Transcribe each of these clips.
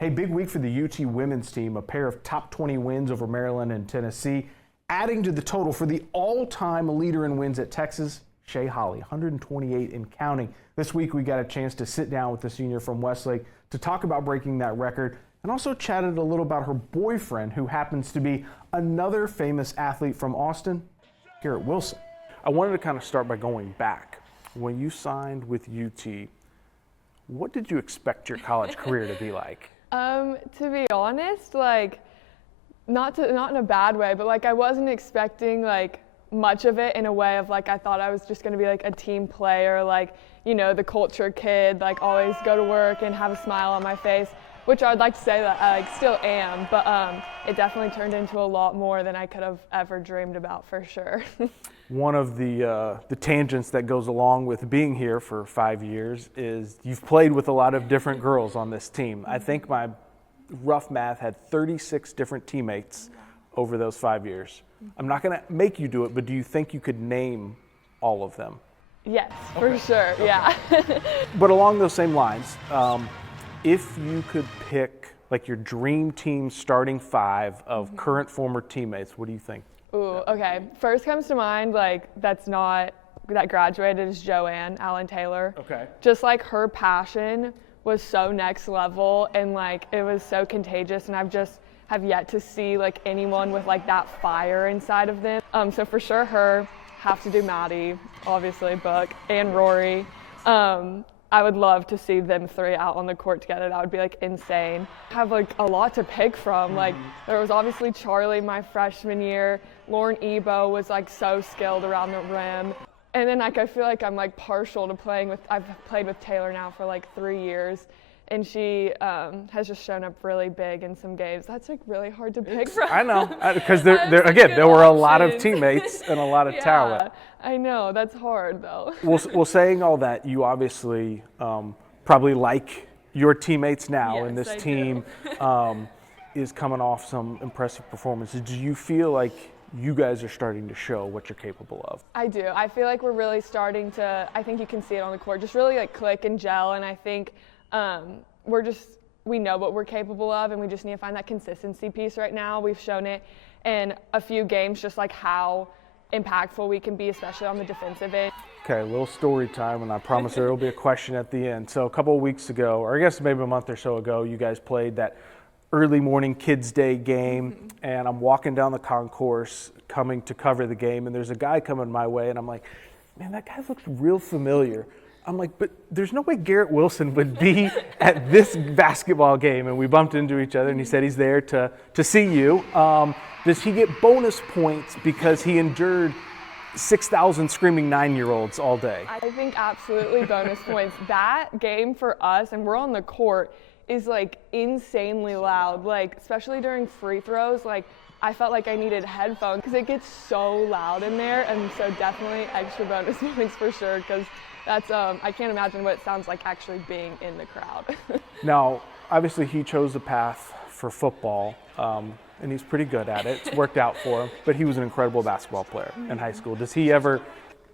Hey, big week for the UT women's team, a pair of top 20 wins over Maryland and Tennessee, adding to the total for the all-time leader in wins at Texas, Shay Holle, 128 and counting. This week we got a chance to sit down with the senior from Westlake to talk about breaking that record, and also chatted a little about her boyfriend, who happens to be another famous athlete from Austin, Garrett Wilson. I wanted to kind of start by going back. When you signed with UT, what did you expect your college career to be like? To be honest, not in a bad way, but I wasn't expecting much of it in a way of I thought I was just going to be a team player, the culture kid, always go to work and have a smile on my face, which I'd like to say that I still am, but it definitely turned into a lot more than I could have ever dreamed about, for sure. One of the tangents that goes along with being here for 5 years is you've played with a lot of different girls on this team. I think my rough math had 36 different teammates over those 5 years. I'm not going to make you do it, but do you think you could name all of them? Yes, for sure, yeah. But along those same lines, if you could pick your dream team starting five of current former teammates, what do you think? Ooh, okay. First comes to mind, that graduated is Joanne Allen Taylor. Okay. Just her passion was so next level, and it was so contagious, and have yet to see anyone with that fire inside of them. So for sure her, have to do Maddie, obviously Book, and Rory. I would love to see them three out on the court together. That would be insane. Have a lot to pick from. There was obviously Charlie my freshman year. Lauren Ebo was so skilled around the rim. And then I feel I'm partial to playing with. I've played with Taylor now for 3 years, and she has just shown up really big in some games. That's really hard to pick from. I know, because there were a lot of teammates and a lot of talent. I know, that's hard though. Well, saying all that, you obviously probably like your teammates now, yes, and this I team is coming off some impressive performances. Do you feel like you guys are starting to show what you're capable of? I do. I feel we're really starting to, I think you can see it on the court, just really click and gel, and I think we know what we're capable of, and we just need to find that consistency piece right now. We've shown it in a few games, just how impactful we can be, especially on the defensive end. Okay, a little story time, and I promise there will be a question at the end. So a couple of weeks ago, or I guess maybe a month or so ago, you guys played that early morning Kids Day game, and I'm walking down the concourse coming to cover the game, and there's a guy coming my way, and I'm like, man, that guy looks real familiar. I'm like, but there's no way Garrett Wilson would be at this basketball game. And we bumped into each other, and he said he's there to see you. Does he get bonus points because he endured 6,000 screaming 9-year-olds all day? I think absolutely bonus points. That game for us, and we're on the court, is insanely loud. Especially during free throws, I felt I needed headphones because it gets so loud in there. And so definitely extra bonus points for sure, because that's I can't imagine what it sounds like actually being in the crowd. Now, obviously he chose a path for football, and he's pretty good at it. It's worked out for him, but he was an incredible basketball player in high school. Does he ever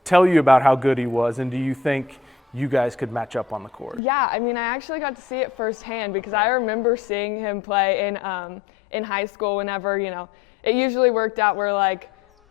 tell you about how good he was, and do you think you guys could match up on the court? Yeah, I mean, I actually got to see it firsthand, because I remember seeing him play in high school whenever, it usually worked out where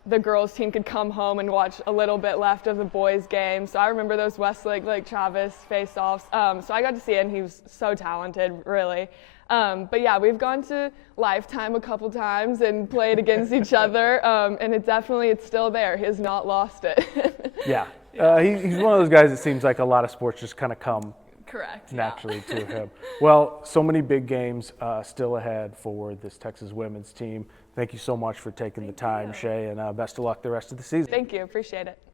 the girls team could come home and watch a little bit left of the boys game. So I remember those Westlake, Travis face-offs. So I got to see it, and he was so talented, really. But yeah, we've gone to Lifetime a couple times and played against each other, and it's still there. He has not lost it. Yeah. He's one of those guys that seems like a lot of sports just kind of come correct naturally to him. Well, so many big games still ahead for this Texas women's team. Thank you so much for taking the time, Shay, and best of luck the rest of the season. Thank you. Appreciate it.